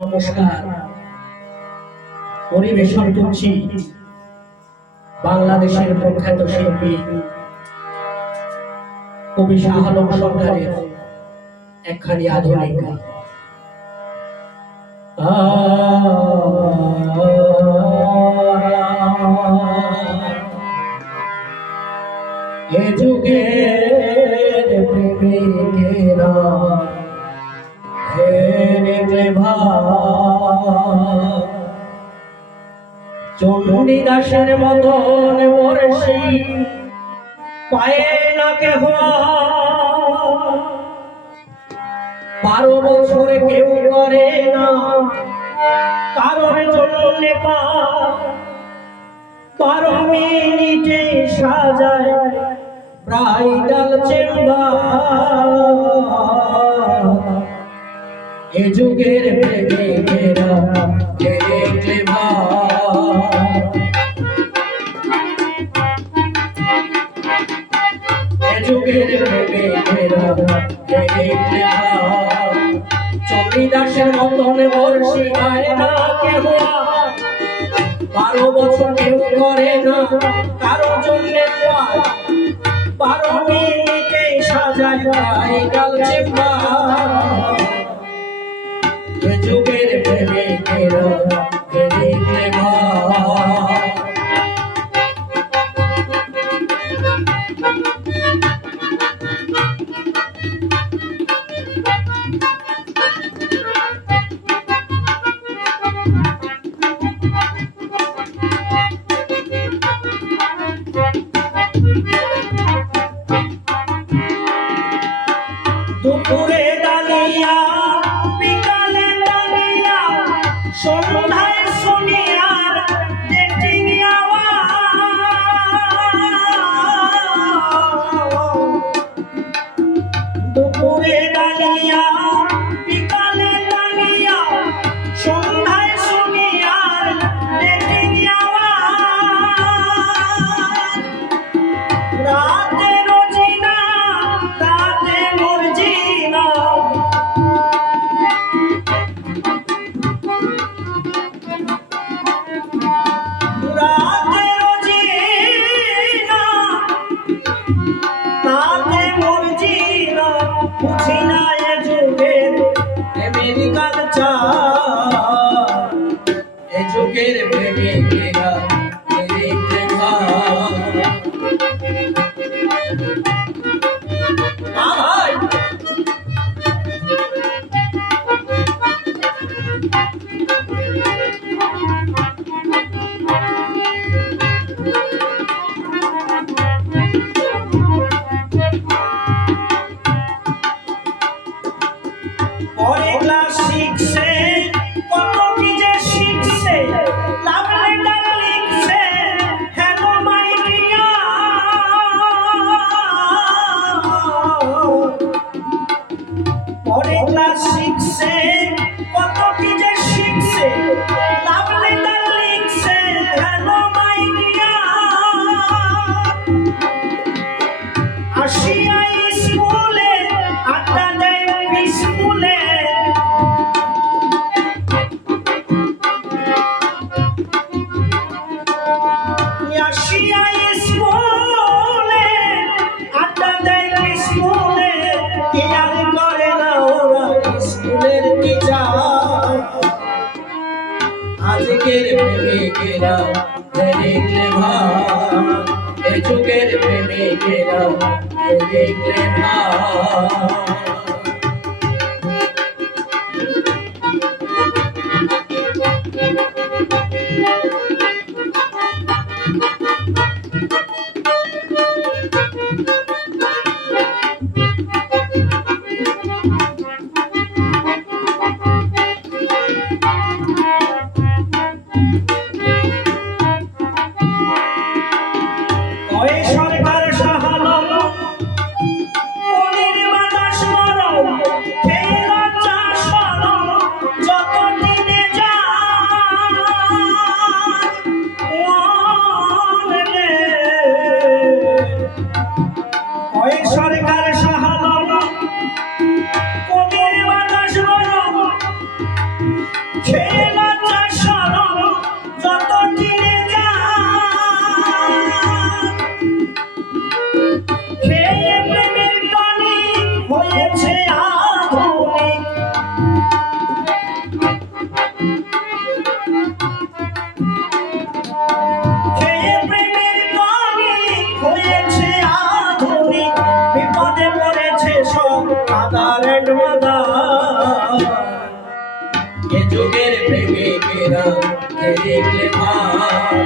নমস্কার। পরিবেশন করছি বাংলাদেশের প্রখ্যাত শিল্পী কবি শাহ আলম সরকারের একখানি আধুনিক গান। এ যুগের প্রেমিকেরা চণ্ডীদাসের মতন বর্ষি পায়ে না কেহ, 12 বছর কেউ করে না কারোর জন্য পা, 12 মিনিটে সাজায় ব্রাইডাল চেম্বার। এ যুগের প্রেমিকেরা দেখলে যুগের প্রেমিকেরা দেখলে চণ্ডীদাসের মতন বর্ষি পায় না কেহ, 12 বছর কেউ করে না কারো জন্য পায়, 12 মিনিটে সাজায় ব্রাইডাল চেম্বার। যুগের প্রেমিকেরা দেখলে দুপুরে ডালিয়া বিকালে ডালিয়া সন্ধ্যায় সোনিয়ার ডেটিং দুপুরে ডালিয়া বিকালে ডালিয়া সন্ধ্যায় সোনিয়ার ডেটিং রাতে রোজিনা রাতে মর্জিনা রাতে রোজিনা রাতে মর্জিনা বুঝি না এ যুগের আমেরিকান চার। এ যুগের প্রেমিকেরা দেখতে পরে ক্লাস 6-এ কত কি যে শিখছে, লাভ লেটার লিখছে হ্যালো মাই ডিয়ার। পরে ক্লাস 6-এ কত কি যে শিখছে, লাভ লেটার লিখছে হ্যালো মাই ডিয়ার। আসিয়া স্কুলে আড্ডা দেয় স্কুলে, আসিয়া স্কুলে আড্ডা দেয় স্কুলে, কেয়ার করে না ওরা স্কুলের টিচার। আজকের প্রেমিকেরা দেখলে এ যুগের প্রেমিকেরা দেখলে সরকার শাহ আলম কলির বাতাস নরম খেয়ে লজ্জার শরম যত টিনে যায়, খেয়ে প্রেমের টনিক হয়েছে আধুনিক। খেয়ে প্রেমের টনিক হয়েছে আধুনিক, বিপদে পড়েছে সব ফাদার এন্ড মাদার। এ যুগের প্রেমিকেরা দেখলে ভাই,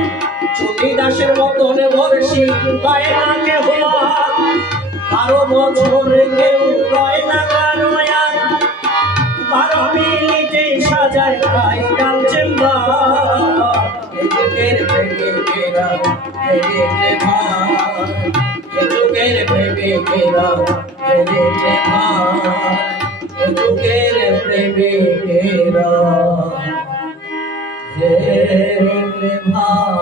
চণ্ডী দাসের মতন বর্ষি পায় না কেহ, 12 বছর কেউ রয় না কারো আর, 12 মিনিটেই সাজায় ব্রাইডাল চেম্বার। এ যুগের প্রেমিকেরা দেখলে ভাই, এ যুগের প্রেমিকেরা দেখলে ভাই, এ যুগের প্রেমিকেরা দেখলে ভাই।